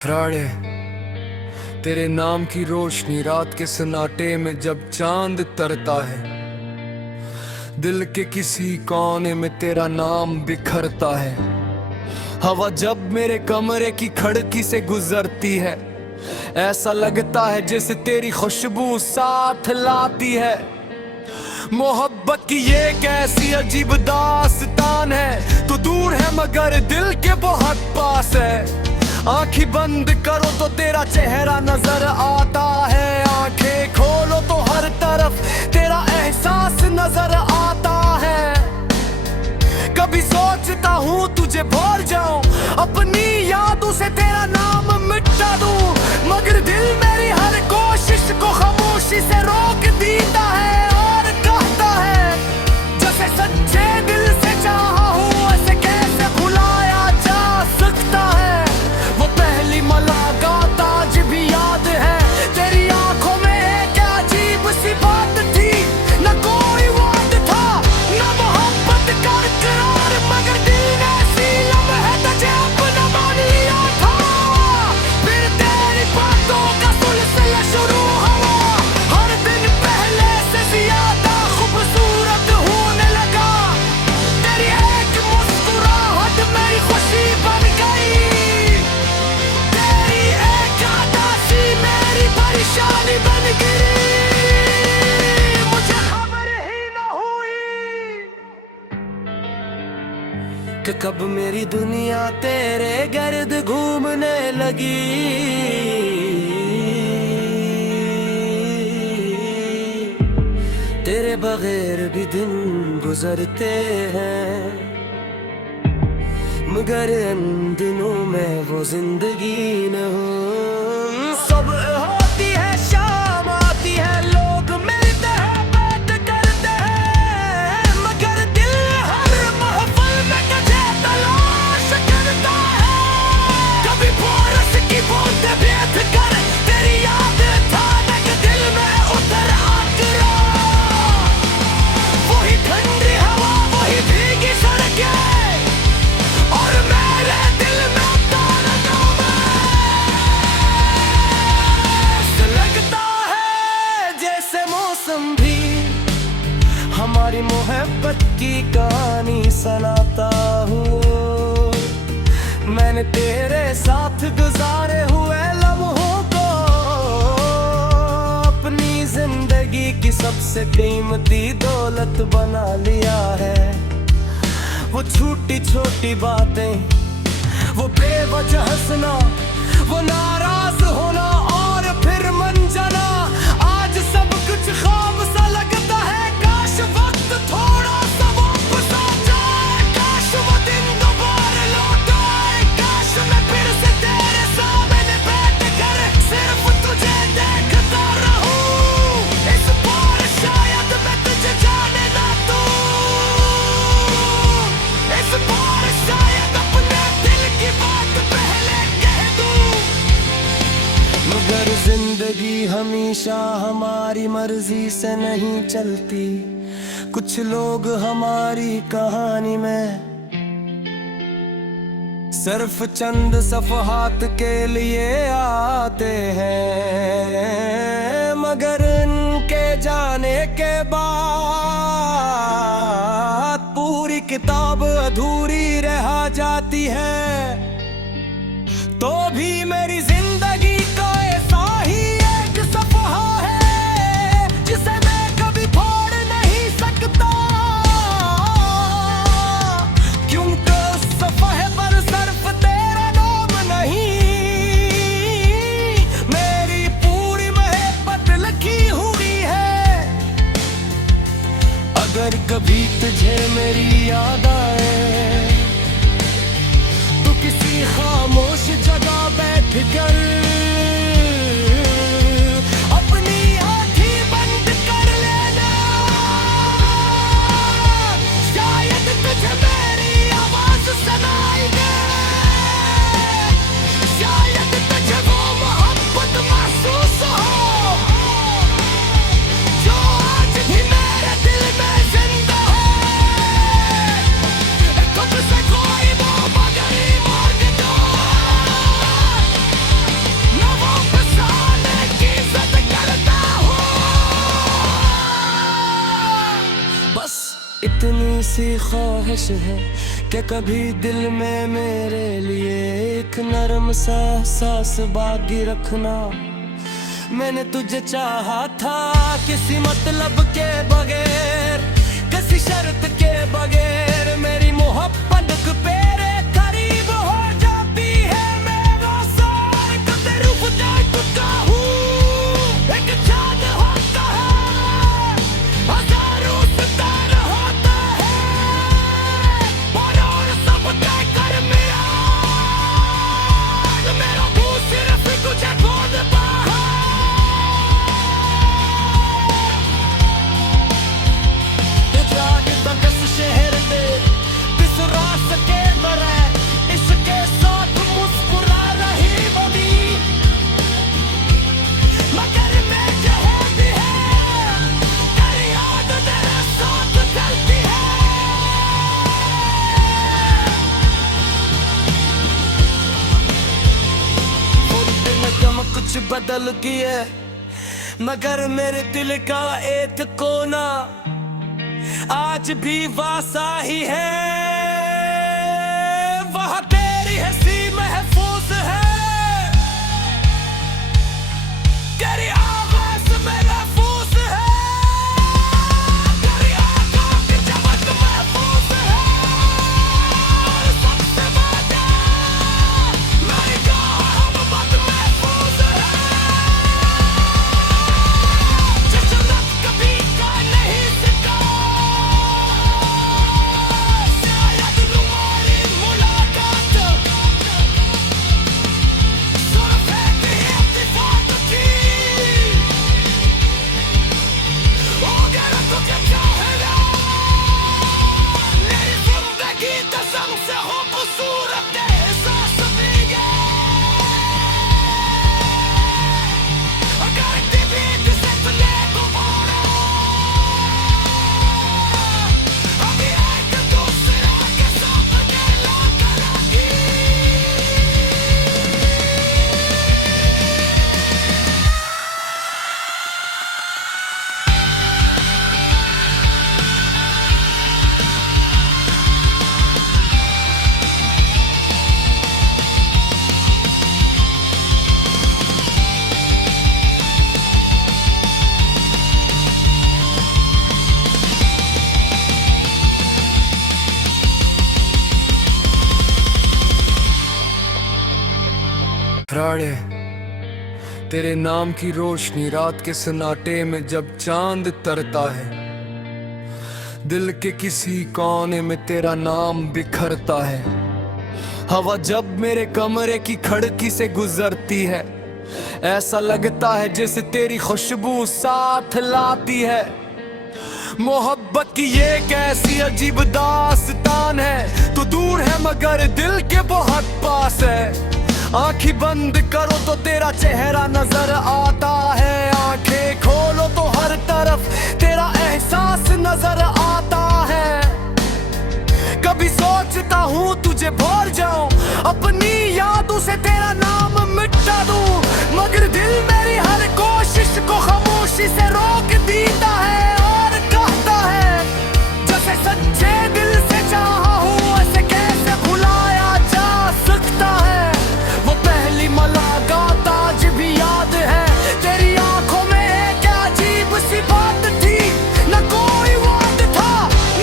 राड़े तेरे नाम की रोशनी रात के सन्नाटे में जब चांद तरता है, दिल के किसी कोने में तेरा नाम बिखरता है। हवा जब मेरे कमरे की खिड़की से गुजरती है, ऐसा लगता है जैसे तेरी खुशबू साथ लाती है। मोहब्बत की ये कैसी अजीब दास्तान है, तो दूर है मगर दिल के बहुत पास है। आंखें बंद करो तो तेरा चेहरा नजर आता है, आंखें खोलो तो हर तरफ तेरा एहसास नजर आता है। कभी सोचता हूँ तुझे भूल जाऊं, अपनी यादों से तेरा नाम मिटा दूं, मगर दिल मेरी हर कोशिश को खामोशी से रोक देता है और कहता है जैसे सच्चे दिल से चाहा हूँ ऐसे कैसे भुलाया जा सकता है। वो पहली मुलाकात आज भी याद है, तेरी आंखों में क्या अजीब सी बात थी। न कोई वाद था न मोहब्बत का इकरार, मगर दिल ने ऐसी लम्हे तुझे अपना मान लिया था। फिर तेरी बातों का सिलसिला शुरू हुआ, हर दिन पहले से ज्यादा खूबसूरत होने लगा। तेरी एक मुस्कुराहट मेरी खुशी बन गई, तेरी एक अदासी मेरी परेशानी बन गई। मुझे खबर ही न हुई कि कब मेरी दुनिया तेरे गर्द घूमने लगी। तेरे बगैर भी दिन गुजरते हैं, मगर इन दिनों में वो जिंदगी न हो। सुबह होती है शाम आती है, लोग मिलते हैं बात करते हैं, मगर दिल हर महफिल में तुझे तलाश करता है। कभी बारिश की बूंदें भेद कर तेरी याद अचानक दिल में उतर आकर, वही ठंडी हवा वही भीगी सड़कें और मेरे दिल में तारा नाम है। लगता है जैसे मौसम भी हमारी मोहब्बत की कहानी सुनाता हूँ। मैंने तेरे साथ गुजारे हुए लम्हों को अपनी जिंदगी की सबसे कीमती दौलत बना लिया है। वो छोटी छोटी बातें, वो बेवजह हंसना, वो नाराज होना और फिर मन जाना, आज सब कुछ ख्वाब सा लगता है। काश वक्त थोड़ा सा वापस आ जाए, काश वो दिन दोबारा लौट आए, काश मैं फिर से तेरे सामने बैठ कर सिर्फ तुझे देखता रहूं। इस बार शायद मैं तुझे जाने ना दूं, इस बार शायद अपने दिल की बात पहले कह दूं। मगर जिंदगी हमेशा हमारी मर्जी से नहीं चलती, कुछ लोग हमारी कहानी में सिर्फ चंद सफहात के लिए आते हैं, मगर इनके जाने के बाद पूरी किताब अधूरी रह जाती है। तो भी मेरी जिंदगी का ऐसा ही एक सफहा है जिसे मैं कभी छोड़ नहीं सकता, क्योंकि उस सफहे पर सिर्फ तेरा नाम नहीं, मेरी पूरी मोहब्बत लिखी हुई है। अगर कभी तुझे मेरी याद आए तो किसी खामोश जगह बैठ कर अपनी आँखें बंद कर लेना, शायद तुझे मेरी आवाज सुनाई दे, शायद तुझे वो मोहब्बत महसूस हो जो आज भी मेरे दिल में जिंदा है। कब से कोई वो मगर मांग दो सी ख्वाहिश है कि कभी दिल में मेरे लिए एक नरम सा एहसास बाकी रखना। मैंने तुझे चाहा था किसी मतलब के बगैर, किसी शर्त के बगैर। मेरी मोहब्बत तेरे करीब हो जाती है, मैं वो सारे तेरे रूप देखता हूँ। एक चाँद होता है, हजारों सितारे होते हैं, और सब तय कर मेरा मुँह सिर्फ तुझे बोलता है। शहर दे बिसरा सके मरे, इसके साथ मुस्कुरा रही बनी, मगर मैं जहाँ भी है तेरी याद तेरे साथ चलती है। तुम कुछ बदल किए, मगर मेरे दिल का एक कोना आज भी वासा ही है। वहाँ तेरी हंसी महफूज है, तेरी आवाज़ में महफूज है, तेरी आँखों की चमक महफूज है। और सबसे बड़ा मेरी मोहब्बत महफूज है। जश्न कभी का नहीं सिका, फ्राड़े तेरे नाम की रोशनी रात के सन्नाटे में जब चांद तरता है, दिल के किसी कोने में तेरा नाम बिखरता है। हवा जब मेरे कमरे की खिड़की से गुजरती है, ऐसा लगता है जैसे तेरी खुशबू साथ लाती है। मोहब्बत की ये कैसी अजीब दास्तान है, तू दूर है मगर दिल के बहुत पास है। आंखें बंद करो तो तेरा चेहरा नजर आता है, आंखें खोलो तो हर तरफ तेरा एहसास नजर आता है। कभी सोचता हूँ तुझे भूल जाऊं, अपनी यादों से तेरा नाम मिटा दूं, मगर दिल मेरी हर कोशिश को खामोशी से रोक देता है और कहता है जैसे सच्चे दिल से चाहा हूँ ऐसे कैसे भुलाया जा सकता है। वो पहली मुलाकात आज भी याद है, तेरी आंखों में क्या अजीब सी बात थी, न कोई वाद था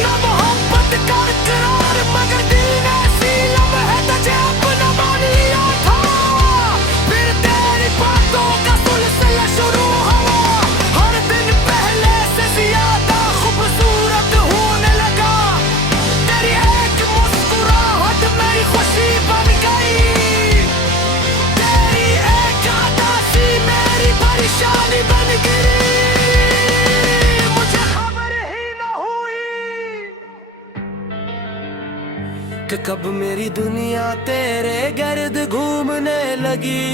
न मोहब्बत का इकरार, मगर दिल ने सी लम्हे तुझे अपना मान लिया था। फिर तेरी बातों का सिलसिला शुरू हुआ, हर दिन पहले से ज्यादा खूबसूरत होने लगा। तेरी एक मुस्कुराहट मेरी खुशी बन गई, तेरी एक उदासी मेरी परेशानी बन गई। मुझे खबर ही न हुई कि कब मेरी दुनिया तेरे गर्द घूमने लगी।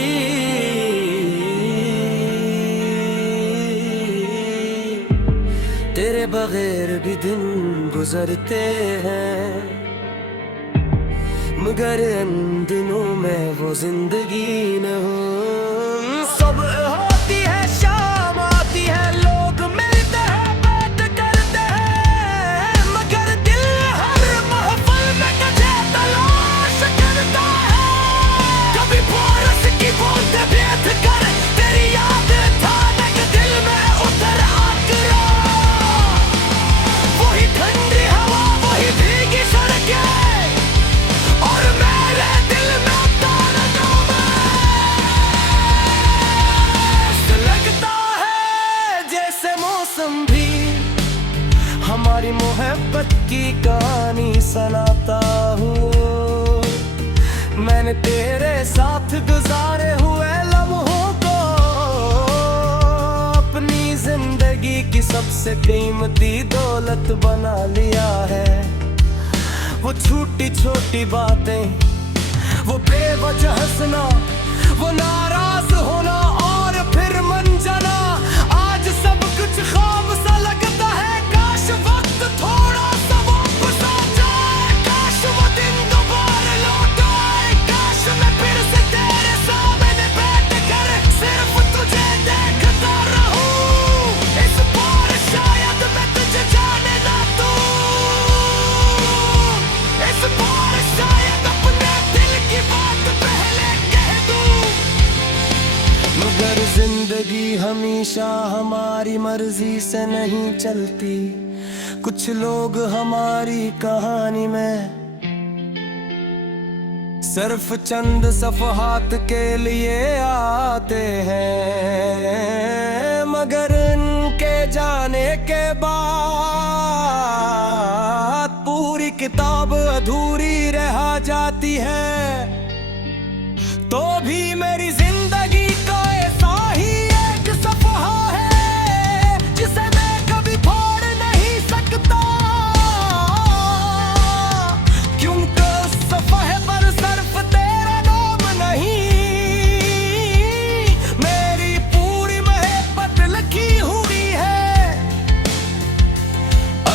तेरे बगैर भी दिन गुजरते हैं, मगर इन दिनों में वो जिंदगी न हो। सब होती है शाम आती है, लोग मिलते हैं बात करते हैं, मगर दिल मोहब्बत की कहानी सुनाता हूँ। मैंने तेरे साथ गुजारे हुए लम्हों को अपनी जिंदगी की सबसे कीमती दौलत बना लिया है। वो छोटी छोटी बातें, वो बेवजह हंसना, वो नाराज होना और फिर मन जाना, आज सब कुछ ख्वाब सा लगता है। काश वक्त थोड़ा सा वापस आ जाए, काश वो दिन दोबारा लौट आए, काश मैं फिर से तेरे सामने बैठ कर सिर्फ तुझे देखता रहूं। इस बार शायद मैं तुझे जाने ना दूं, इस बार शायद अपने दिल की बात पहले कह दूं। मगर जिंदगी हमेशा हमारी मर्जी से नहीं चलती। कुछ लोग हमारी कहानी में सिर्फ चंद सफ़हात के लिए आते हैं, मगर इनके जाने के बाद पूरी किताब अधूरी रह जाती है। तो भी मेरी जिंदगी का ऐसा ही एक सफ़हा है जिसे मैं कभी फाड़ नहीं सकता, क्योंकि उस सफ़हे पर सिर्फ तेरा नाम नहीं, मेरी पूरी मोहब्बत लिखी हुई है।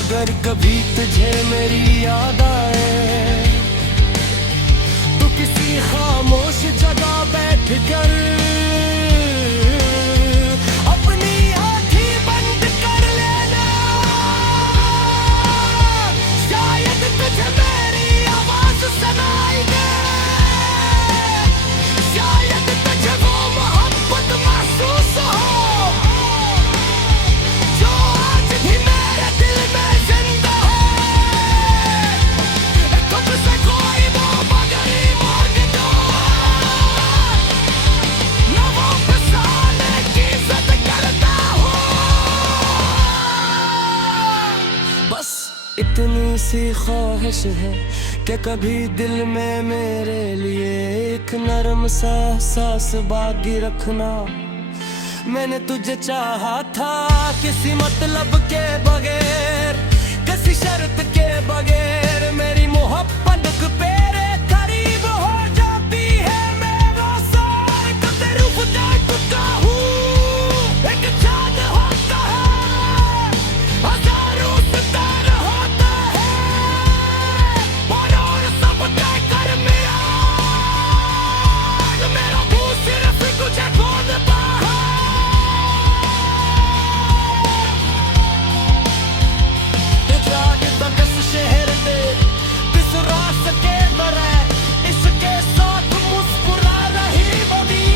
अगर कभी तुझे मेरी याद आए तो किसी खामोश जगह बैठ कर अपनी आँखें बंद कर लेना, शायद तुझे मेरी आवाज सुनाई दे, शायद तुझे वो मोहब्बत महसूस हो जो आज भी मेरे दिल में जिंदा है। कब से कोई वो मगरी मांग दो, न वापस आने की जिद करता हूँ। बस इतनी सी ख्वाहिश है कि कभी दिल में मेरे लिए एक नरम सा एहसास बाकी रखना। मैंने तुझे चाहा था किसी मतलब के बगैर, किसी शर्त के बगैर, मेरी मोहब्बत तेरे करीब हो जाती है। मैं वो सारे कदर उठा हूँ, एक चांद होता है, हजारों सितारे होता है, और सब तय कर मेरा मुंह सिर्फ तुझे बोलता है। शहर दे बिसरा सके मरे, इसके साथ मुस्कुरा रही बनी,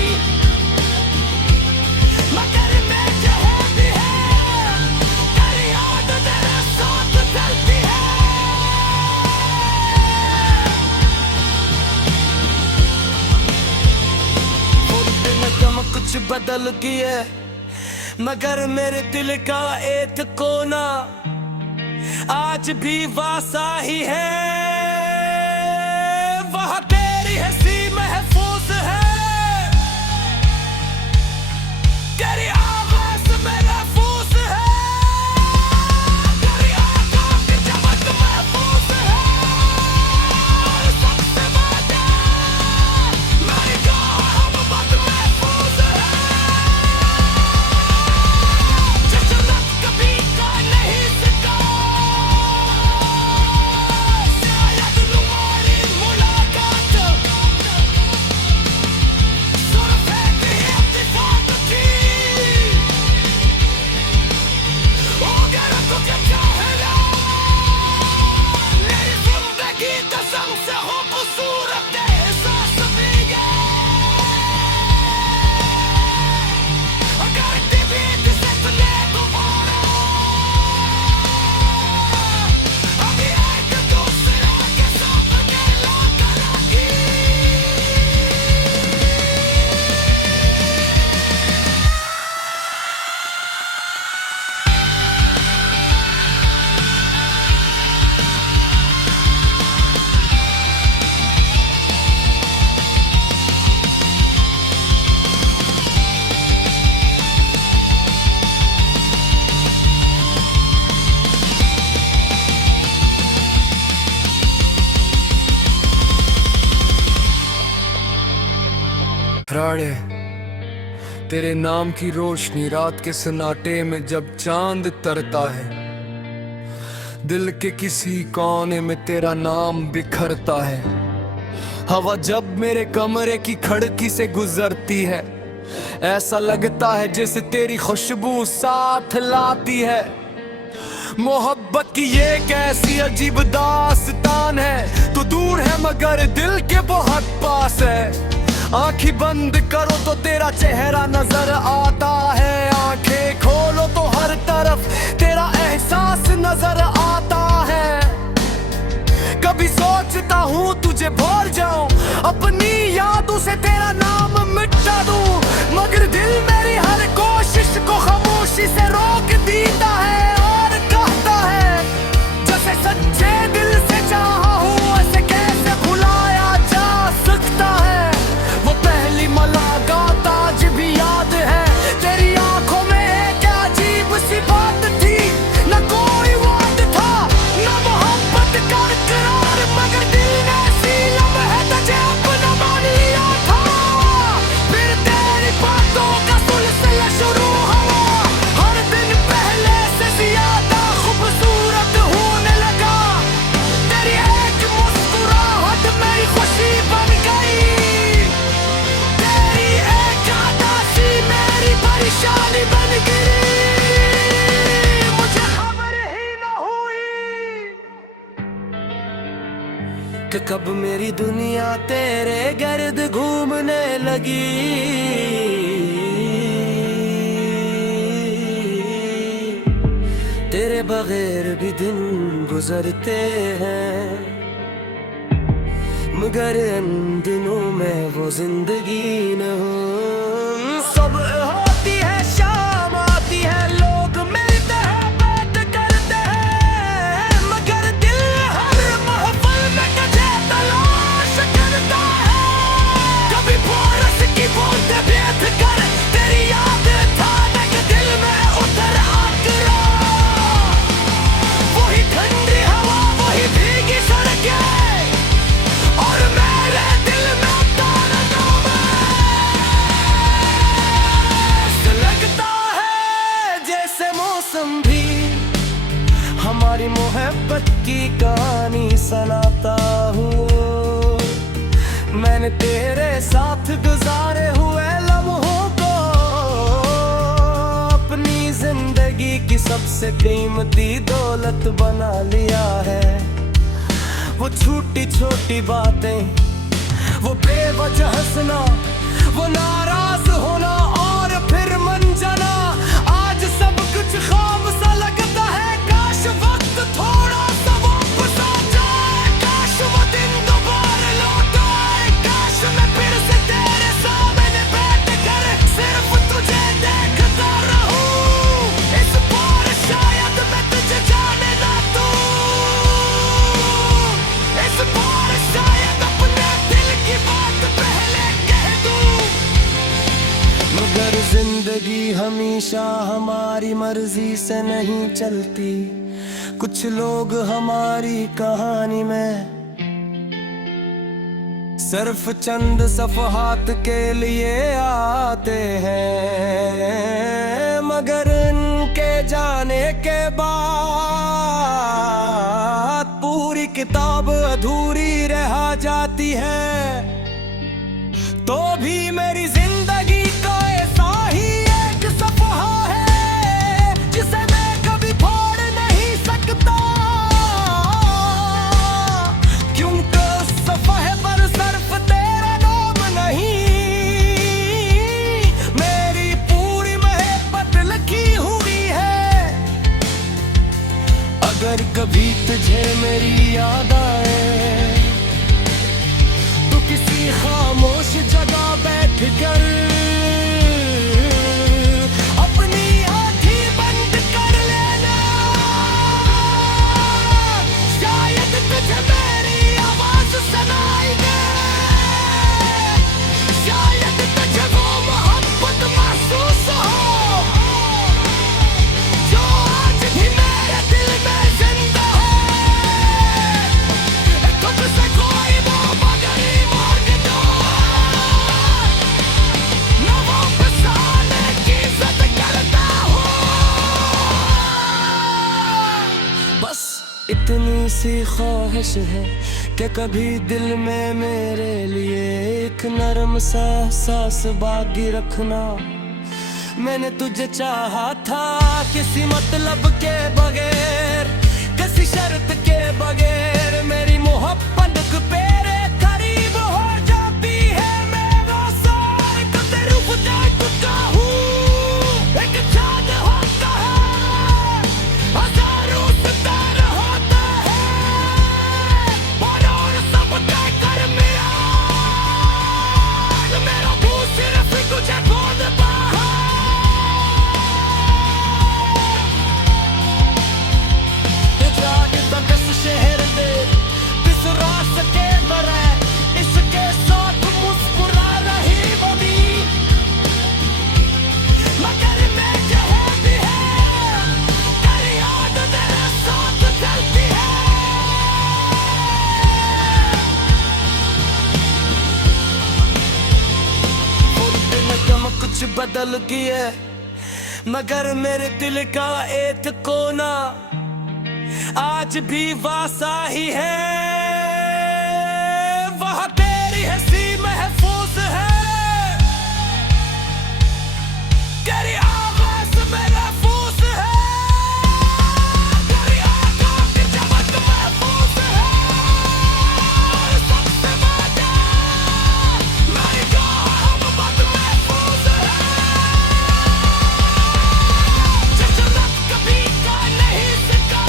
मगर मैं जहदी है, तेरी याद तेरे साथ चलती है। वो दिन कम कुछ बदल गया, मगर मेरे दिल का एक कोना आज भी वासा ही है। वह तेरी हंसी महफूज है, तेरी आवाज में महफूज है, तेरी आंखों की चमक महफूज है, और सबसे ज्यादा मेरी मोहब्बत महफूज है। जन्नत कभी का नहीं सका, शायद तुम्हारी मुलाकात तेरे नाम की रोशनी रात के सन्नाटे में जब चांद तरता है, दिल के किसी कोने में तेरा नाम बिखरता है। हवा जब मेरे कमरे की खिड़की से गुजरती है, ऐसा लगता है जैसे तेरी खुशबू साथ लाती है। मोहब्बत की ये कैसी अजीब दास्तान है, तू दूर है मगर दिल के बहुत पास है। आंखें बंद करो तो तेरा चेहरा नजर आता है, आंखें खोलो तो हर तरफ तेरा एहसास नजर आता है। कभी सोचता हूँ तुझे भूल जाऊं, अपनी यादों से तेरा नाम मिटा दूं, मगर दिल मेरी हर कोशिश को खामोशी से रोक देता है और कहता है जैसे सच्चे दिल से चाहा हूँ ऐसे कैसे भुलाया जा सकता है। वो पहली मुलाकात आज भी याद है, तेरी आंखों में एक अजीब सी बात थी, न कोई वाद था न मोहब्बत का इकरार, मगर दिल ने सी लम्हे तुझे अपना मान लिया था। फिर तेरी बातों का सिलसिला शुरू हुआ, हर दिन पहले से ज्यादा खूबसूरत होने लगा। तेरी एक मुस्कुराहट मेरी खुशी बन गई, तेरी एक उदासी मेरी परेशानी बन गई, मुझे खबर ही न हुई कि कब मेरी दुनिया तेरे गर्द घूमने लगी। तेरे बगैर भी दिन गुजरते हैं, मगर इन दिनों में वो जिंदगी न हो। सुबह होती है शाम आती है, लोग मिलते हैं बात करते हैं, मगर दिल हर महफिल में तुझे तलाश करता है। कभी बरस की बूंद भेद कर तेरी याद थाने के दिल में उतर आकरा, वही ठंडी हवा वही भीगी सड़कें और मेरे दिल में तारनों में लगता है जैसे मौसम भी हमारी मोहब्बत की कहानी सुनाता हूँ। मैंने तेरे साथ गुजारे हुए लम्हों को अपनी जिंदगी की सबसे कीमती दौलत बना लिया है। वो छोटी छोटी बातें, वो बेवजह हंसना, वो नाराज होना और फिर मन जाना, आज सब कुछ ख्वाब सा लगता है। काश वक्त थोड़ा सा वापस आ जाए, काश वो दिन दोबारा लौट आए, काश मैं फिर से तेरे सामने बैठ कर सिर्फ तुझे देखता रहूं। इस बार शायद मैं तुझे जाने ना दूं, इस बार शायद अपने दिल की बात पहले कह दूं, मगर जिंदगी हमेशा हमारी मर्जी से नहीं चलती। कुछ लोग हमारी कहानी में सिर्फ चंद सफहात के लिए आते हैं, मगर इनके जाने के बाद पूरी किताब अधूरी रह जाती है। तो भी मेरी जिंदगी का ऐसा ही एक सफहा है जिसे मैं कभी फोड़ नहीं सकता, क्योंकि उस सफहे पर सिर्फ तेरा नाम नहीं, मेरी पूरी मोहब्बत लिखी हुई है। अगर कभी तुझे मेरी याद आए तो किसी सी ख्वाहिश है कि कभी दिल में मेरे लिए एक नरम सा एहसास बाकी रखना। मैंने तुझे चाहा था किसी मतलब के बगैर, किसी शर्त के बगैर। मेरी मोहब्बत तेरे करीब हो जाती है, मैं वो सारे तेरे ऊपर टूटा हूँ। एक चाँद होता है, हजारों सितारे होते हैं, और सब तय कर मेरा मुँह सिर्फ तुझे बोलता है। शहर दे बिसरा सके मरे, इसके साथ मुस्कुरा रही बनी, मगर मैं जहाँ भी है तेरी याद तेरे साथ चलती है। दिन कम कुछ बदल गया, मगर मेरे दिल का एक कोना आज भी वासा ही है। वहाँ तेरी हंसी महफूज है, तेरी आवाज में महफूज है, तेरी आंखों की चमक महफूज है। सबसे बड़ा मेरी मोहब्बत महफूज है। जन्नत कभी का नहीं सका,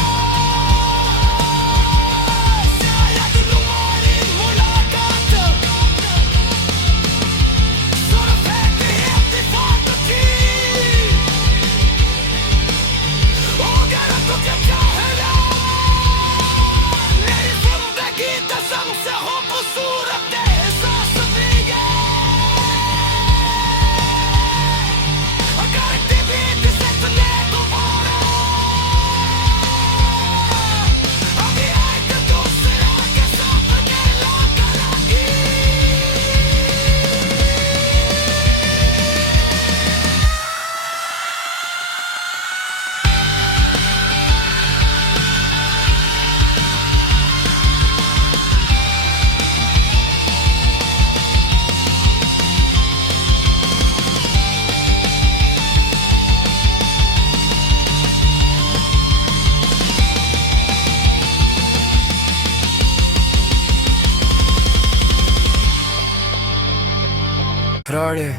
राड़े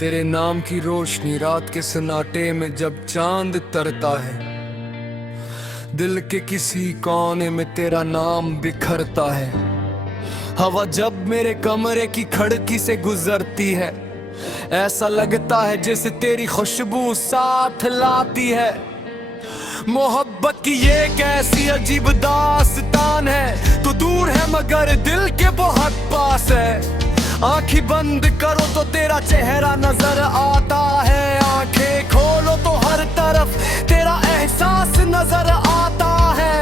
तेरे नाम की रोशनी रात के सन्नाटे में जब चांद तरता है, दिल के किसी कोने में तेरा नाम बिखरता है। हवा जब मेरे कमरे की खिड़की से गुजरती है, ऐसा लगता है जैसे तेरी खुशबू साथ लाती है। मोहब्बत की ये कैसी अजीब दास्तान है, तू दूर है मगर दिल के बहुत पास है। आंखें बंद करो तो तेरा चेहरा नजर आता है, आंखें खोलो तो हर तरफ तेरा एहसास नजर आता है।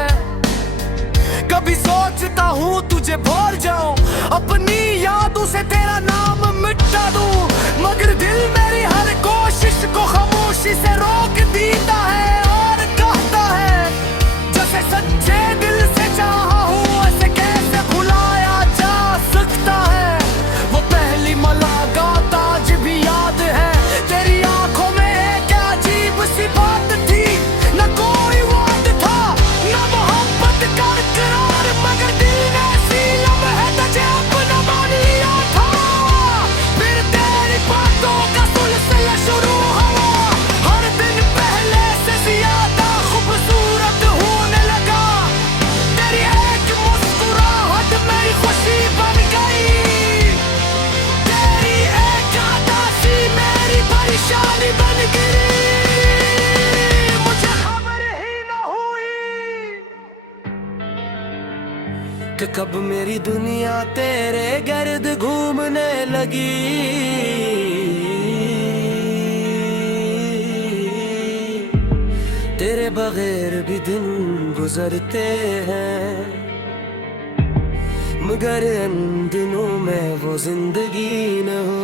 कभी सोचता हूँ तुझे भूल जाऊं, अपनी यादों से तेरा नाम मिटा दूं, मगर दिल मेरी हर कोशिश को खामोशी से रोक देता है और कहता है जैसे सच्चे दिल से चाहा हूँ ऐसे कैसे भुलाया जा सकता है। वो पहली मुलाकात आज भी याद है, तेरी आंखों में एक अजीब सी बात थी, न कोई वाद था न मोहब्बत का इकरार, मगर दिल ने सी लम्हे तुझे अपना मान लिया था। फिर तेरी बातों का सिलसिला शुरू हुआ, हर दिन पहले से ज्यादा खूबसूरत होने लगा। तेरी एक मुस्कुराहट मेरी खुशी बन गई, तेरी एक अदासी मेरी परेशानी बन गई, मुझे खबर ही न हुई कि कब मेरी दुनिया तेरे गर्द घूमने लगी। तेरे बगैर भी दिन गुजरते हैं, मगर इन दिनों में वो जिंदगी न हो।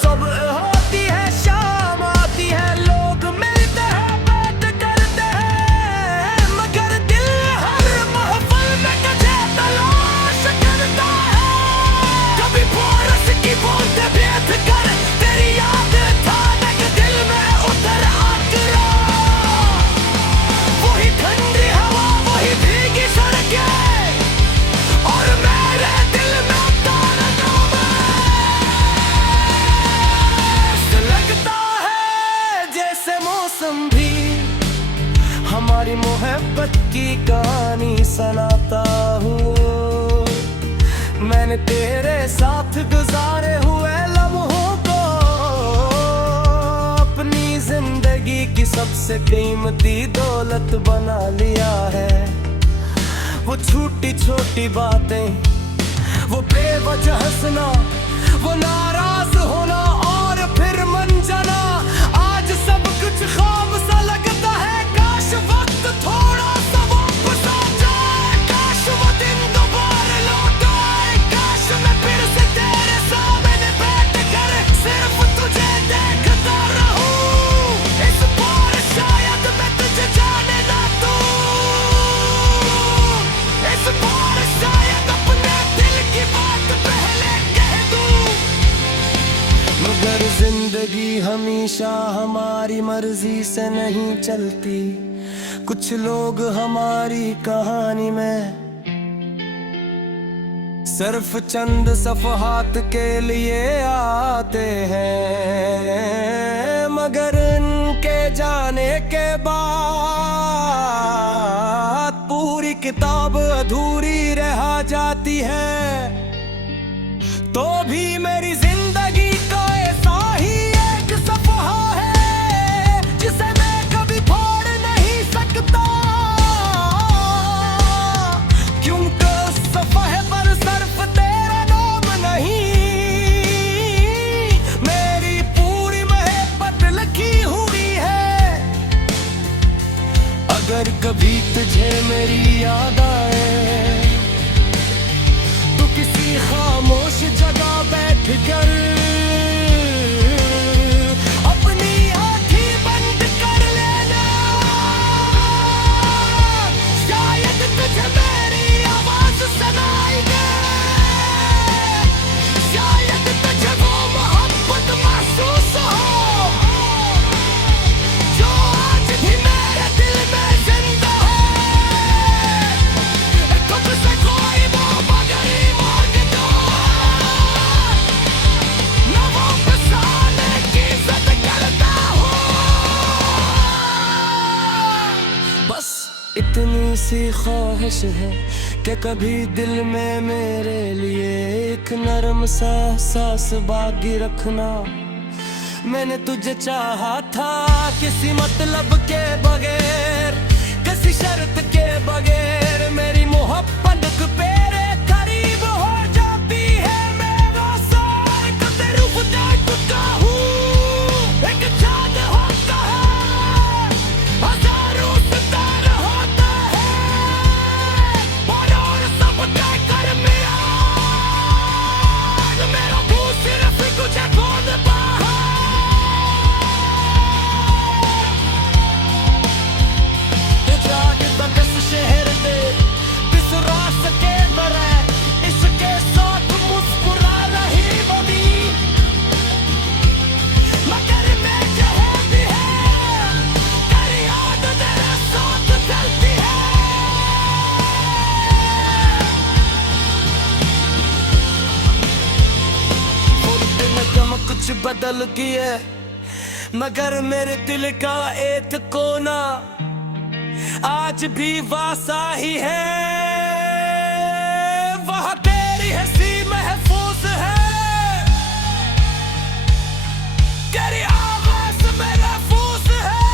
सुबह होती है शाम आती है, लोग मिलते हैं बात करते हैं, मगर दिल मेरी मोहब्बत की कहानी सुनाता हूँ। मैंने तेरे साथ गुजारे हुए लम्हों को अपनी जिंदगी की सबसे कीमती दौलत बना लिया है। वो छोटी छोटी बातें, वो बेवजह हंसना, वो नाराज होना और फिर मन जाना, आज सब कुछ ख्वाब सा लगता है। काश वक्त थोड़ा सा वापस आ जाए, काश वो दिन दोबारा लौट आए, काश मैं फिर से तेरे सामने बैठ कर सिर्फ तुझे देखता रहूं। इस बार शायद मैं तुझे जाने ना दूं, इस बार शायद अपने दिल की बात पहले कह दूं। मगर जिंदगी हमेशा हमारी मर्जी से नहीं चलती। कुछ लोग हमारी कहानी में सिर्फ चंद सफ़हात के लिए आते हैं, मगर इनके जाने के बाद पूरी किताब अधूरी रह जाती है। तो भी मेरी जिंदगी का ऐसा ही एक सफ़हा है जिसे मैं कभी फाड़ नहीं सकता, क्योंकि उस सफ़हे पर सिर्फ तेरा नाम नहीं, मेरी पूरी मोहब्बत लिखी हुई है। अगर कभी तुझे मेरी याद आए तो किसी खामोश जगह बैठ कर अपनी आँखें बंद कर लेना। शायद तुझे मेरी आवाज सुनाई दे, शायद तुझे वो मोहब्बत महसूस हो जो आज भी मेरे दिल में जिंदा है। तुझसे कोई मोहब्बत नहीं मांगता, मैं वापस आने की जिद करता हूँ। बस इतनी सी ख्वाहिश है कि कभी दिल में मेरे लिए एक नरम सा एहसास बाकी रखना। मैंने तुझे चाहा था किसी मतलब के बगैर, किसी शर्त के बगैर। मेरी मोहब्बत तेरे करीब हो जाती है, मेरा साथ तेरे खुदा टूटा हूँ। एक चाँद होता है, हजारों सितारे होते हैं, और सब तय कर मेरा मुँह सिर्फ तुझे खोद पाया। जाग तक इस शहर दे बिसरा सके दरे, इसके साथ मुस्कुरा रही बदी, मगर मैं जहाँ भी है तेरी याद तेरे साथ चलती है। और दिन कम कुछ बदल किए, मगर मेरे दिल का एक कोना आज भी वासा ही है। वहाँ तेरी हंसी महफूज है, तेरी आवाज़ में महफूज है,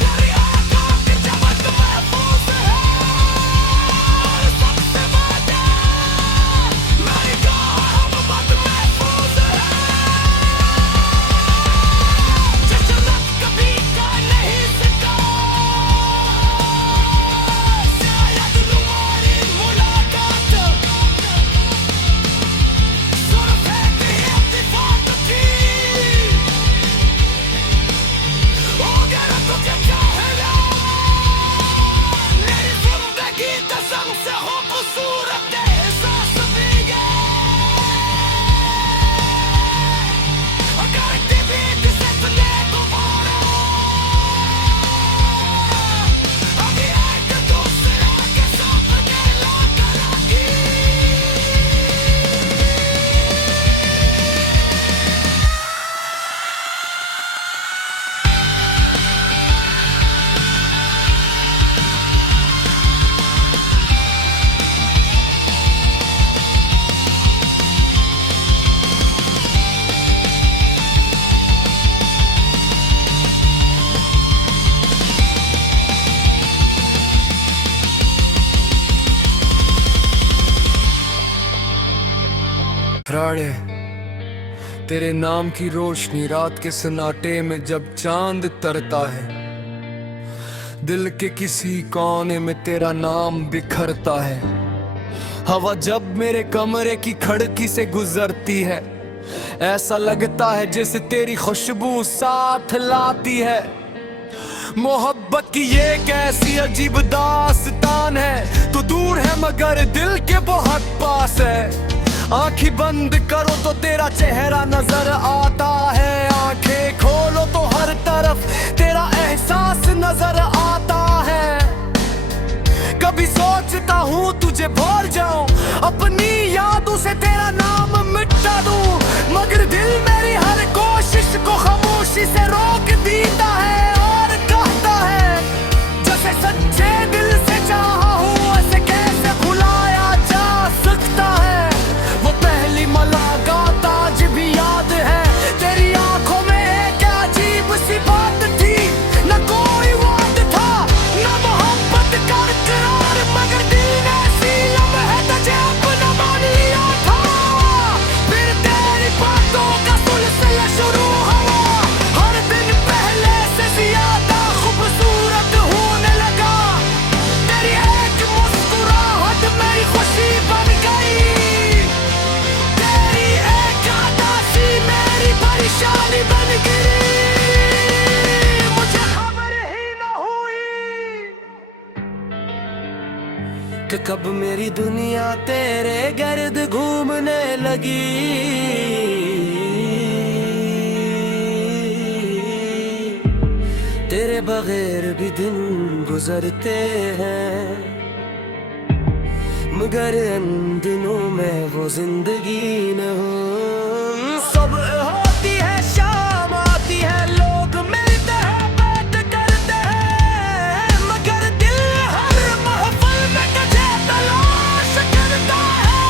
तेरी आँखों की चमक महफूज है। सबसे वादा मेरी मोहब्बत महफूज है। जशरत कभी का नहीं सका, शायद तुम्हारी मुलाकात उजाड़े, तेरे नाम की रोशनी रात के सन्नाटे में जब चांद तरता है, दिल के किसी कोने में तेरा नाम बिखरता है। हवा जब मेरे कमरे की खिड़की से गुजरती है, ऐसा लगता है जैसे तेरी खुशबू साथ लाती है। मोहब्बत की ये कैसी अजीब दास्तान है, तू दूर है मगर दिल के बहुत पास है। आंखें बंद करो तो तेरा चेहरा नजर आता है, आंखें खोलो तो हर तरफ तेरा एहसास नजर आता है। कभी सोचता हूँ तुझे भूल जाऊं, अपनी यादों से तेरा नाम मिटा दूं, मगर दिल मेरी हर कोशिश को खामोशी से रोक देता है और कहता है जैसे सच्चे दिल से चाहा हूँ ऐसे कैसे भुलाया जा सकता है। वो पहली मुलाकात आज भी याद है, तेरी आंखों में एक अजीब सी बात थी, न कोई वाद था न मोहब्बत का इकरार, मगर दिल ने ऐसी लम्हे तुझे अपना मान लिया था। फिर तेरी बातों का सिलसिला शुरू हुआ, हर दिन पहले से ज्यादा खूबसूरत होने लगा। तेरी एक मुस्कुराहट मेरी खुशी बन गई, तेरी एक अदा सी मेरी परेशानी बन गई, मुझे खबर ही न हुई कि कब मेरी दुनिया तेरे गर्द घूमने लगी। तेरे बगैर भी दिन गुजरते हैं, मगर इन दिनों में वो जिंदगी न हो। सुबह होती है शाम आती है, लोग मिलते हैं बात करते हैं, मगर दिल हर महफिल में तुझे तलाश करता है।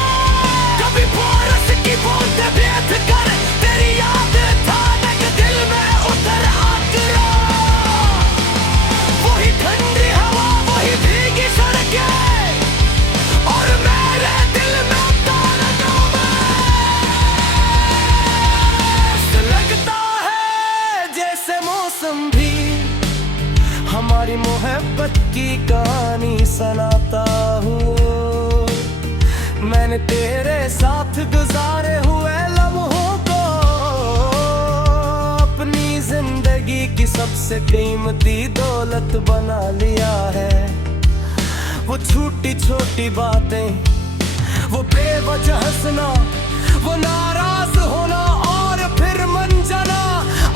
कभी बरस की बूंद भेद कर तेरी याद थाने के दिल में उतर आकरा, वही ठंडी हवा वही भीगी सड़कें और मेरे दिल में ताला ऐसा लगता है जैसे मौसम भी हमारी मोहब्बत की कहानी सुनाता हूँ। मैंने तेरे साथ गुजारे हुए लम्हों को अपनी जिंदगी की सबसे कीमती दौलत बना लिया है। वो छोटी छोटी बातें, वो बेवजह हंसना, वो नाराज होना और फिर मन जाना,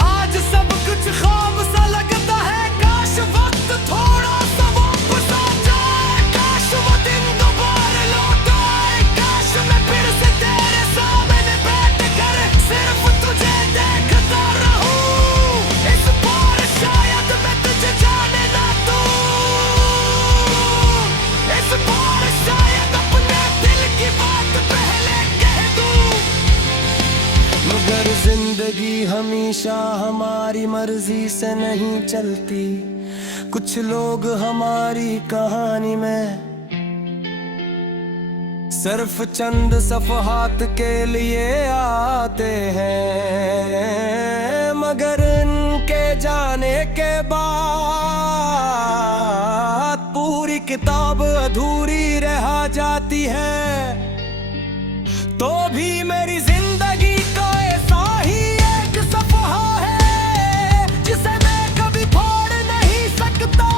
आज सब कुछ ख्वाब सा लगता है। काश वक्त थोड़ा सा वापस आ जाए, काश वो दिन दोबारा लौट आए, काश मैं फिर से तेरे सामने बैठ कर सिर्फ तुझे देखता रहूं। इस बार शायद मैं तुझे जाने ना दूं, इस बार शायद अपने दिल की बात पहले कह दूं, मगर जिंदगी हमेशा हमारी मर्जी से नहीं चलती। कुछ लोग हमारी कहानी में सिर्फ चंद सफहात के लिए आते हैं, मगर इनके जाने के बाद पूरी किताब अधूरी रह जाती है। तो भी मेरी जिंदगी का ऐसा ही एक सफहा है जिसे मैं कभी फोड़ नहीं सकता,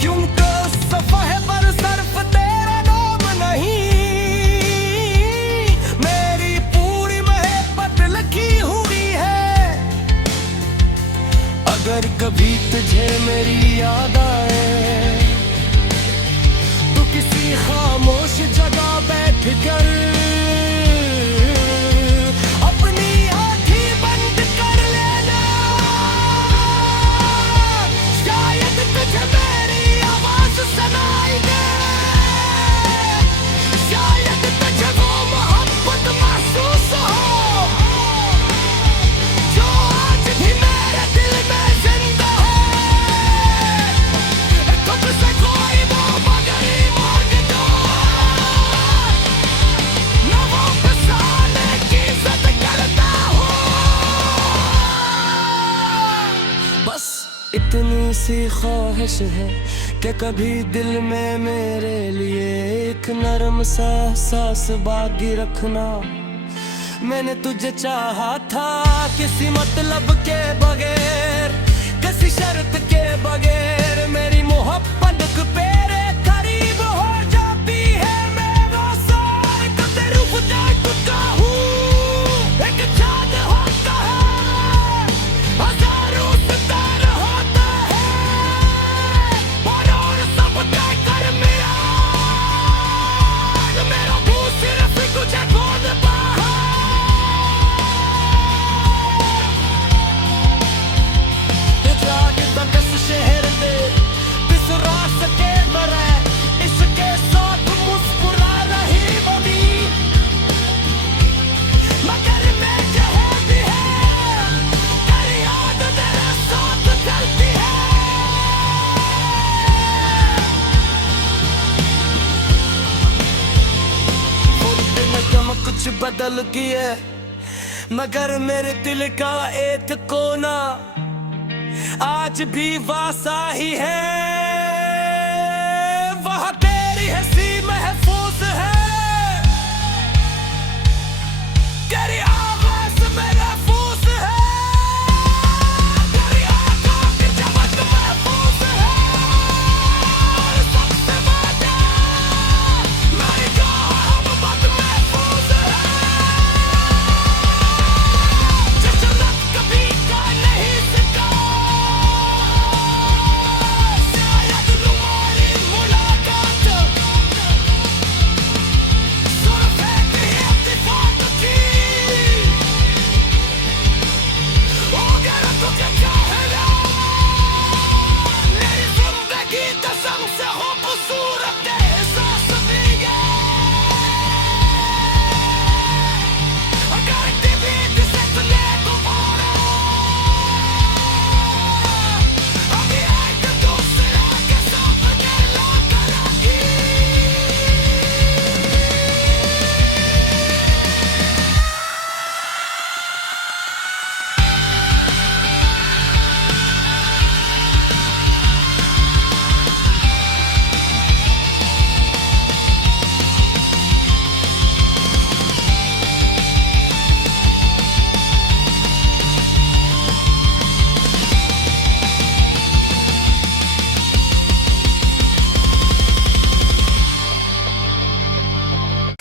क्योंकि उस सफहे पर सिर्फ तेरा नाम नहीं, मेरी पूरी मोहब्बत लिखी हुई है। अगर कभी तुझे मेरी याद आए तो किसी खामोश जगह बैठ कर अपनी आँखें बंद कर लेना, शायद तुझे मेरी आवाज सुनाई दे, शायद तुझे वो मोहब्बत महसूस हो जो आज भी मेरे दिल में जिंदा है। कब से कोई वो मगरी मांग दो सी ख्वाहिश है कि कभी दिल में मेरे लिए एक नरम सा एहसास बाकी रखना। मैंने तुझे चाहा था किसी मतलब के बगैर, किसी शर्त के बगैर। मेरी मोहब्बत तेरे करीब हो जाती है, मैं रोज़ाना तेरे रूप देखता हूँ। एक चाँद होता है, हजारों सितारे होते हैं, और सब देखकर मेरा मुँह सिर्फ तुझे बोलता है। शहर दे बिसरा सके मरे, इसके साथ मुस्कुरा रही बनी, मगर मैं जहाँ भी है तेरी याद तेरे साथ चलती है। खुद ने कम कुछ बदल किए, मगर मेरे दिल का एक कोना आज भी वासा ही है। वह तेरी हंसी महफूज है, तेरी आवाज में महफूज है, तेरी आंखों की चमक महफूज है। सबसे बड़ा मेरी मोहब्बत महफूज है। जन्नत कभी का नहीं सका,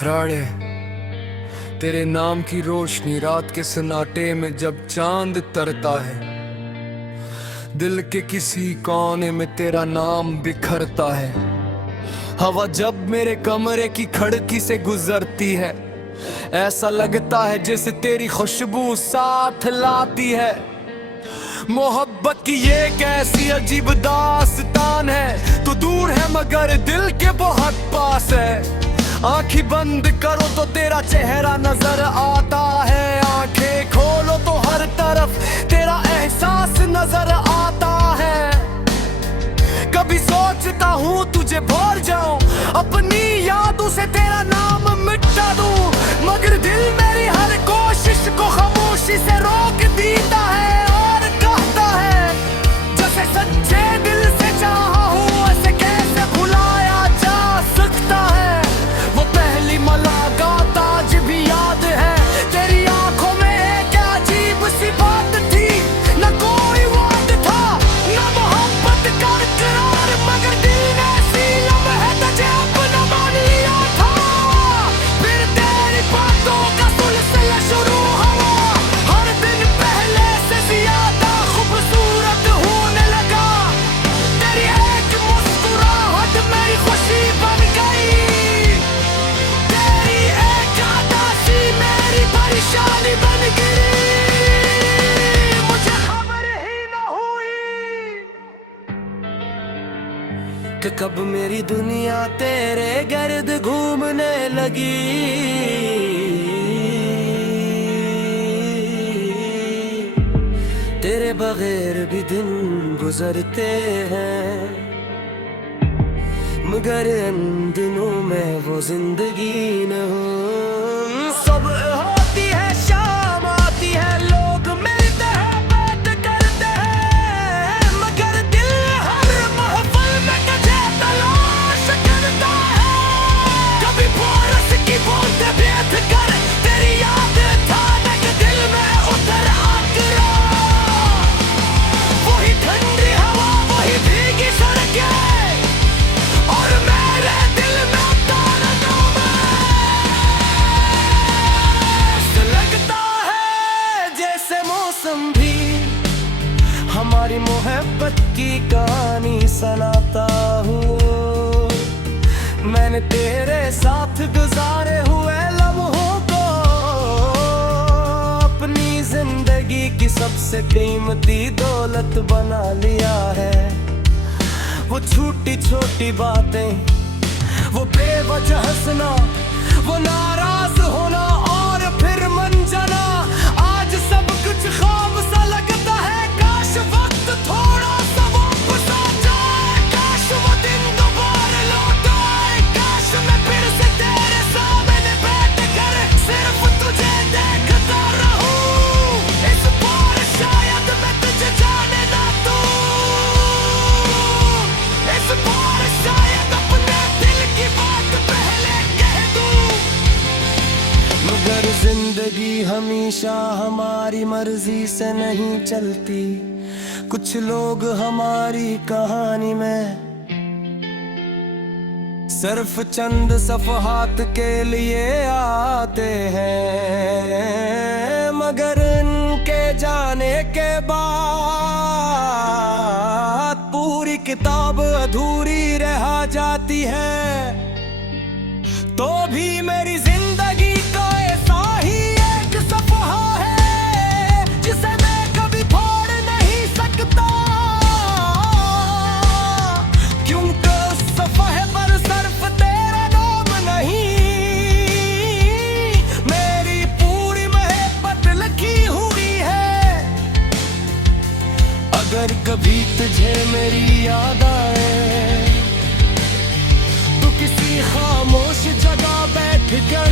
राड़े तेरे नाम की रोशनी रात के सन्नाटे में जब चांद तरता है, दिल के किसी कोने में तेरा नाम बिखरता है। हवा जब मेरे कमरे की खिड़की से गुजरती है, ऐसा लगता है जैसे तेरी खुशबू साथ लाती है। मोहब्बत की ये कैसी अजीब दास्तान है, तू दूर है मगर दिल के बहुत पास है। आंखें बंद करो तो तेरा चेहरा नजर आता है, आंखें खोलो तो हर तरफ तेरा एहसास नजर आता है। कभी सोचता हूँ तुझे भूल जाऊं, अपनी यादों से तेरा नाम मिटा दूं, मगर दिल मेरी हर कोशिश को खामोशी से रोक देता है और कहता है जैसे सच्चे दिल से चाहा हूँ ऐसे कैसे भुलाया जा सकता है। वो पहली मुलाकात आज भी याद है, तेरी आंखों में एक अजीब सी बात थी, न कोई वाद था न मोहब्बत का इकरार, मगर दिल ने ऐसी लम्हे तुझे अपना मान लिया था। फिर तेरी बातों का सिलसिला शुरू हुआ, हर दिन पहले से ज्यादा खूबसूरत होने लगा। तेरी एक मुस्कुराहट मेरी खुशी बन गई, तेरी एक उदासी मेरी परेशानी बन गई, मुझे खबर ही न हुई कि कब मेरी दुनिया तेरे गर्द घूमने लगी। तेरे बगैर भी दिन गुजरते हैं, मगर इन दिनों में वो जिंदगी न हो। सुबह होती है शाम आती है, लोग मिलते हैं बात करते हैं, मगर दिल हमारी मोहब्बत की कहानी सुनाता हूँ। मैंने तेरे साथ गुजारे हुए लम्हों को अपनी जिंदगी की सबसे कीमती दौलत बना लिया है। वो छोटी छोटी बातें, वो बेवजह हंसना, वो नाराज होना और फिर मन जाना, आज सब कुछ ख्वाब सा लगता है। काश वक्त थोड़ा सा वापस आ जाए, काश वो दिन दोबारा लौट आए, काश मैं फिर से तेरे सामने बैठ कर सिर्फ तुझे देखता रहूं। इस बार शायद मैं तुझे जाने ना दूं, इस बार शायद अपने दिल की बात पहले कह दूं। मगर जिंदगी हमेशा हमारी मर्जी से नहीं चलती। कुछ लोग हमारी कहानी में सिर्फ चंद सफहात के लिए आते हैं, मगर इनके जाने के बाद पूरी किताब अधूरी रह जाती है। तो भी मेरी जिंदगी का ऐसा ही एक सफहा है जिसे मैं कभी फोड़ नहीं सकता, क्योंकि उस सफहे पर सिर्फ तेरा नाम नहीं, मेरी पूरी मोहब्बत लिखी हुई है। अगर कभी तुझे मेरी याद आए तो किसी खामोश जगह बैठ कर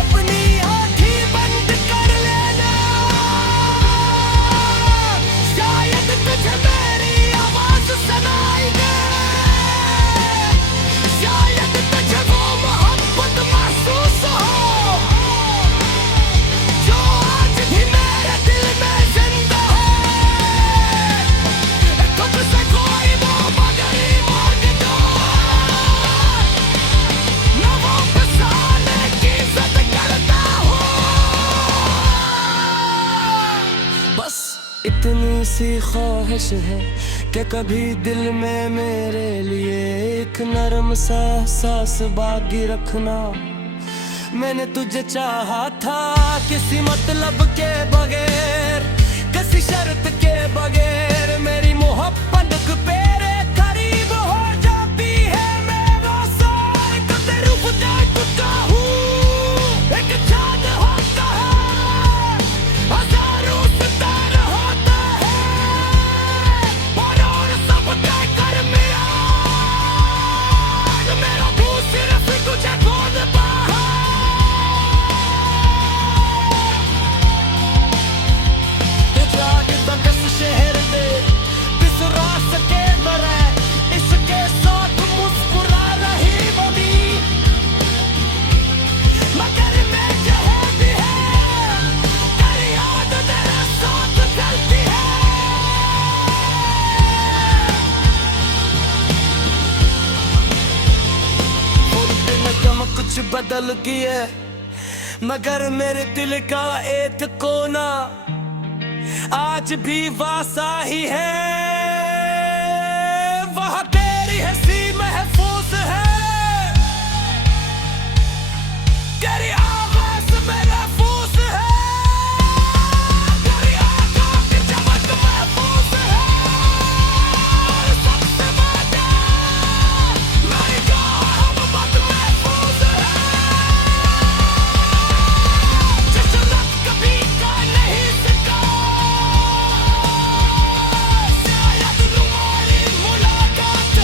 अपनी आँखें बंद कर लेना, शायद तुझे मेरी आवाज सुनाई दे, शायद तुझे वो मोहब्बत महसूस हो जो आज भी मेरे दिल में जिंदा है। तुझसे कोई वो मगर मांग दो, मैं वापस आने की जिद करता हूँ। बस इतनी सी ख्वाहिश है कि कभी दिल में मेरे लिए एक नरम सा एहसास बाकी रखना। मैंने तुझे चाहा था किसी मतलब के बगैर, किसी शर्त के बगैर, मेरी मोहब्बत तेरे करीब हो जाती है। मैं वो सारे तेरे खुदा टूटा हूँ, एक चाँद होता है, हजारों सितारे होता है, और सब तय कर मेरा मुँह सिर्फ तुझे बोलता है। शहर दे बिसरा सके मरे, इसके साथ मुस्कुरा रही बनी, मगर मैं जहाँ भी है तेरी याद तेरे साथ चलती है। दिन कम कुछ बदल किए, मगर मेरे दिल का एक कोना आज भी वासा ही है। वह तेरी हंसी महफूज है, तेरी आवाज में महफूज है, तेरी आंखों की चमक महफूज है, और सबसे बड़ा मेरी मोहब्बत महफूज है। जन्नत कभी का नहीं सका, शायद तुम्हारी मुलाकात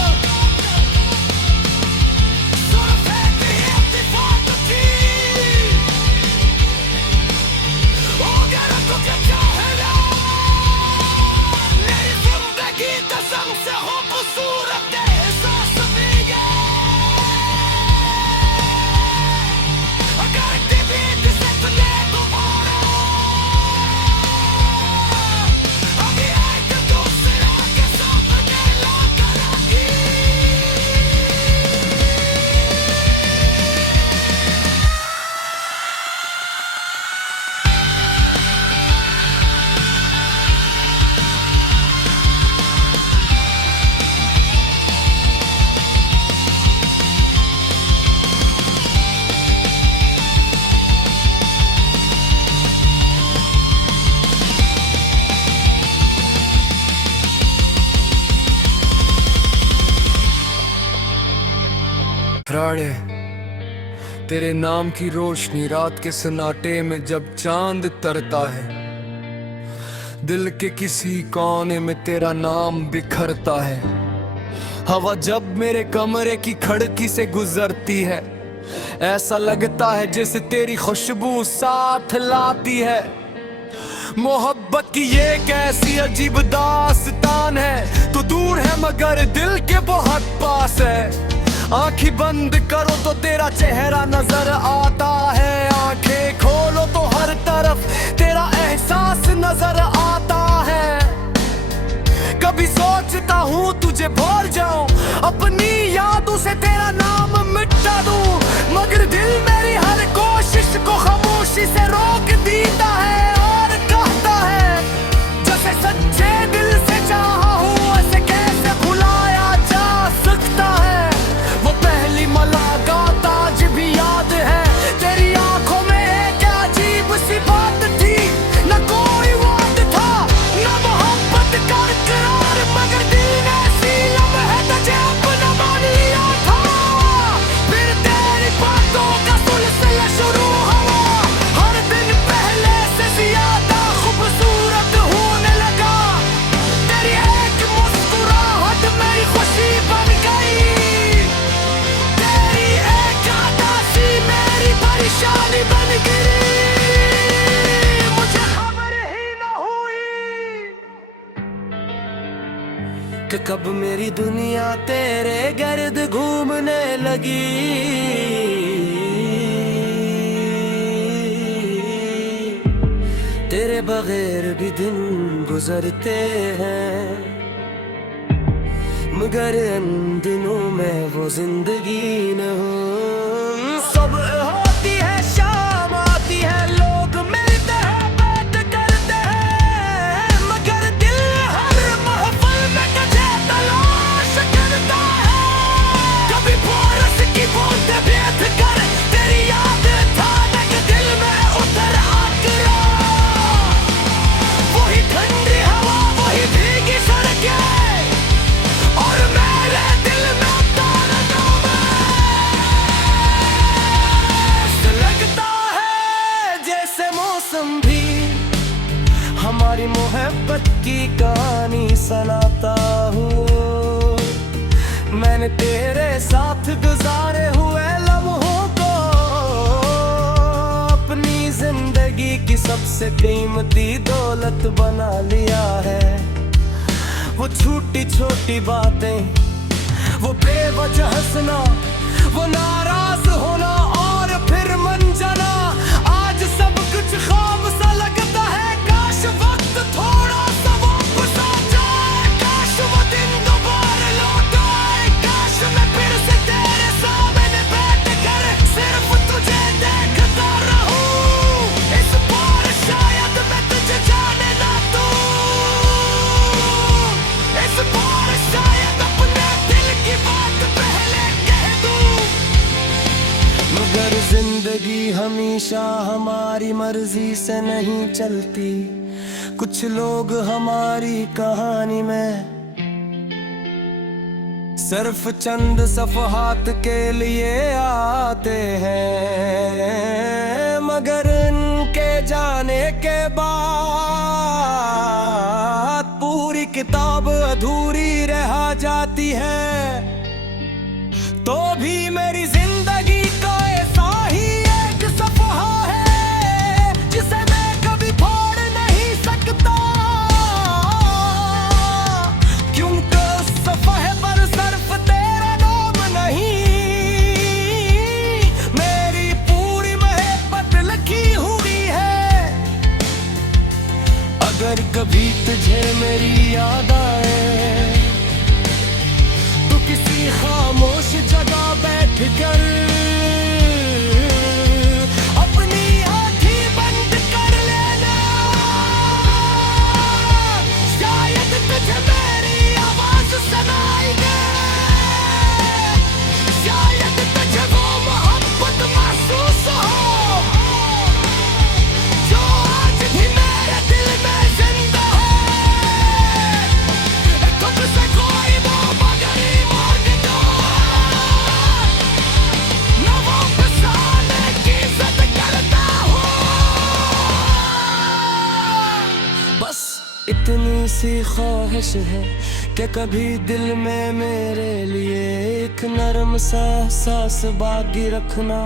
पहाड़ है। तेरे नाम की रोशनी रात के सन्नाटे में जब चांद तरता है, दिल के किसी कोने में तेरा नाम बिखरता है। हवा जब मेरे कमरे की खिड़की से गुजरती है, ऐसा लगता है जैसे तेरी खुशबू साथ लाती है। मोहब्बत की ये कैसी अजीब दास्तान है, तू दूर है मगर दिल के बहुत पास है। आंखें बंद करो तो तेरा चेहरा नजर आता है, आंखें खोलो तो हर तरफ तेरा एहसास नजर आता है। कभी सोचता हूँ तुझे भूल जाऊं, अपनी यादों से तेरा नाम मिटा दूं, मगर दिल मेरी हर कोशिश को खामोशी से रोक देता है और कहता है जैसे सच्चे दिल से चाहा हूँ ऐसे कैसे भुलाया जा सकता है। वो पहली मुलाकात आज भी याद है, तेरी आंखों में एक अजीब सी बात थी, न कोई वाद था न मोहब्बत का इकरार, मगर दिल ने सी लम्हे तुझे अपना मान लिया था। फिर तेरी बातों का सिलसिला शुरू हुआ, हर दिन पहले से ज्यादा खूबसूरत होने लगा। तेरी एक मुस्कुराहट मेरी खुशी बन गई, तेरी एक उदासी मेरी परेशानी बन गई, मुझे खबर ही न हुई कि कब मेरी दुनिया तेरे गर्द घूमने लगी। तेरे बगैर भी दिन गुजरते हैं, मगर इन दिनों में वो जिंदगी न हो। सुबह होती है शाम आती है, लोग मिलते हैं बात करते हैं, मगर दिल हर महफिल में तुझे तलाश करता है। कभी बरस की बूंद बेथ कर तेरी याद थाने के दिल में उतर आकर, वही ठंडी हवा वही भीगी सड़कें और मेरे दिल में तारनामा। ऐसा लगता है जैसे मौसम भी हमारी मोहब्बत की कहानी सुनाता हूँ। मैंने तेरे साथ गुजारे हुए लम्हों को अपनी जिंदगी की सबसे कीमती दौलत बना लिया है। वो छोटी छोटी बातें, वो बेवजह हंसना, वो नाराज होना और फिर मन जाना, आज सब कुछ खाम सा लगता है। काश वक्त थोड़ा सा वापस आ जाए, काश वो दिन दोबारा लौट आए, काश मैं फिर से तेरे सामने बैठ कर सिर्फ तुझे देखता रहूं। इस बार शायद मैं तुझे जाने ना दूं, इस बार शायद अपने दिल की बात पहले कह दूं, मगर जिंदगी हमेशा हमारी मर्जी से नहीं चलती। कुछ लोग हमारी कहानी में सिर्फ चंद सफहात के लिए आते हैं, मगर इनके जाने के बाद पूरी किताब अधूरी रह जाती है। तो भी मेरी जिंदगी का ऐसा ही एक सफहा है जिसे मैं कभी फोड़ नहीं सकता, क्योंकि उस सफहे पर सिर्फ तेरा नाम नहीं, मेरी पूरी मोहब्बत लिखी हुई है। अगर कभी तुझे मेरी याद आए तो किसी खामोश जगह बैठ कर अपनी आँखें बंद कर लेना, शायद तुझे मेरी आवाज सुनाई दे, शायद तुझे वो मोहब्बत महसूस हो जो आज भी मेरे दिल में जिंदा है। तुझसे कोई वो मगर ईमान दो, ऐसी ख्वाहिश है कि कभी दिल में मेरे लिए एक नरम सा एहसास बाकी रखना।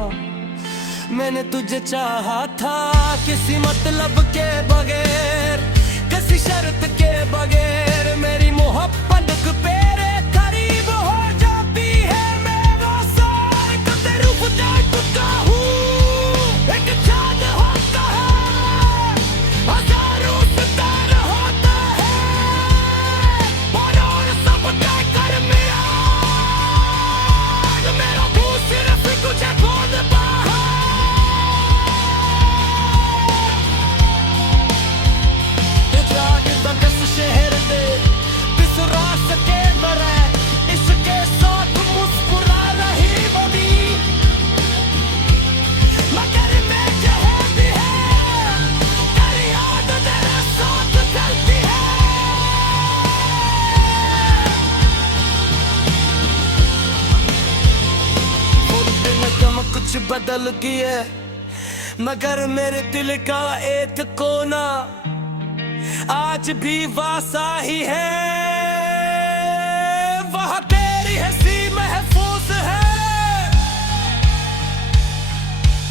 मैंने तुझे चाहा था किसी मतलब के बगैर, किसी शर्त के बगैर। मेरी मोहब्बत तेरे करीब हो जाती है, मैं वो सारे तेरे रूप टूटा हूँ। एक चाँद होता है, हजारों सितारे होता है, और सब तय कर मेरा मुँह सिर्फ तुझे बोल पाया। शहर दे बिसरा सके मरे, इसके साथ मुस्कुरा रही बनी, मगर मैं जहाँ भी है तेरी याद तेरे साथ चलती है। वो दिन कम कुछ बदल गया, मगर मेरे दिल का एक कोना आज भी वासा ही है। वहाँ तेरी हंसी महफूज है,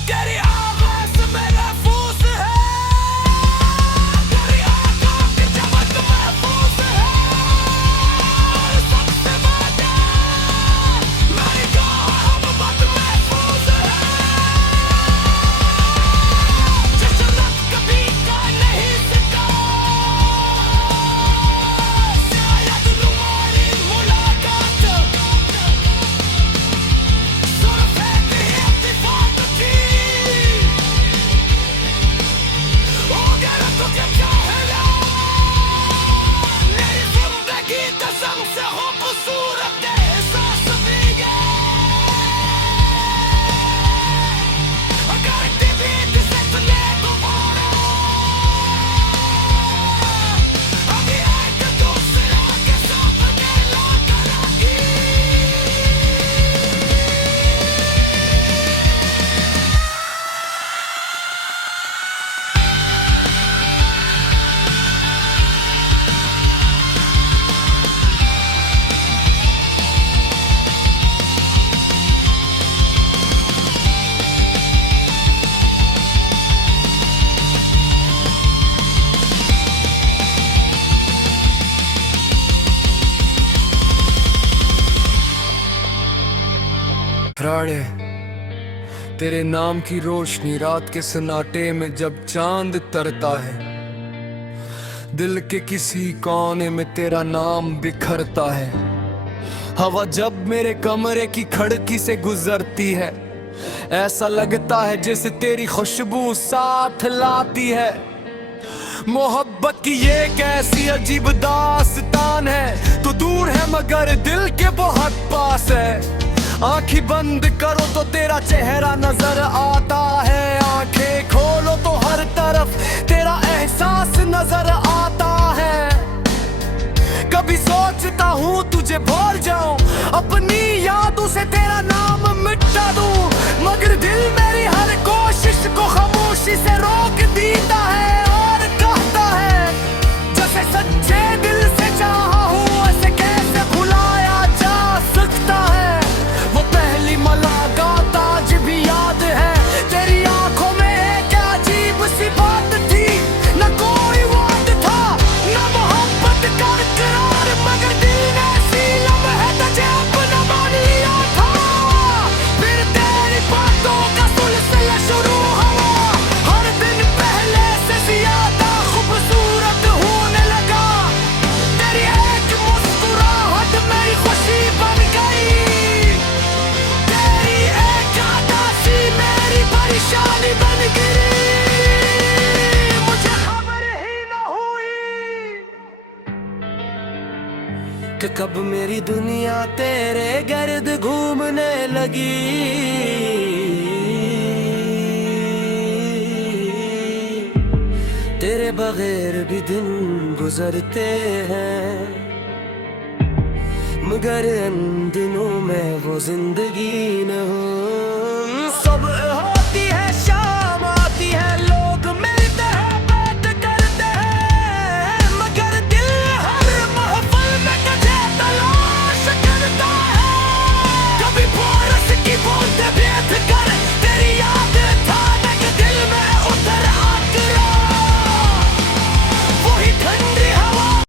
तेरी आवाज़ में महफूज है, तेरी आँखों की चमक महफूज है, और सबसे बड़ा मेरी मोहब्बत महफूज है। जश्न कभी का नहीं सिका, राड़े तेरे नाम की रोशनी रात के सन्नाटे में जब चांद तरता है, दिल के किसी कोने में तेरा नाम बिखरता है। हवा जब मेरे कमरे की खिड़की से गुजरती है, ऐसा लगता है जैसे तेरी खुशबू साथ लाती है। मोहब्बत की ये कैसी अजीब दास्तान है, तो दूर है मगर दिल के बहुत पास है। आंखें बंद करो तो तेरा चेहरा नजर आता है, आंखें खोलो तो हर तरफ तेरा एहसास नजर आता है। कभी सोचता हूँ तुझे भूल जाऊं, अपनी यादों से तेरा नाम मिटा दूं, मगर दिल मेरी हर कोशिश को खामोशी से रोक देता है और कहता है जैसे सच्चे दिल से चाहा हूँ ऐसे कैसे भुलाया जा सकता है। वो पहली मुलाकात आज भी याद है, तेरी आंखों में क्या अजीब सी बात थी, न कोई वाद था न मोहब्बत का इकरार, मगर दिल ने सी लम्हे तुझे अपना मान लिया था। फिर तेरी बातों का सिलसिला शुरू हुआ, हर दिन पहले से ज्यादा खूबसूरत होने लगा। तेरी एक मुस्कुराहट मेरी खुशी बन गई, तेरी एक उदासी मेरी परेशानी बन गई, मुझे खबर ही न हुई कि कब मेरी दुनिया तेरे गर्द घूमने लगी। तेरे बगैर भी दिन गुजरते हैं, मगर इन दिनों में वो जिंदगी न हो।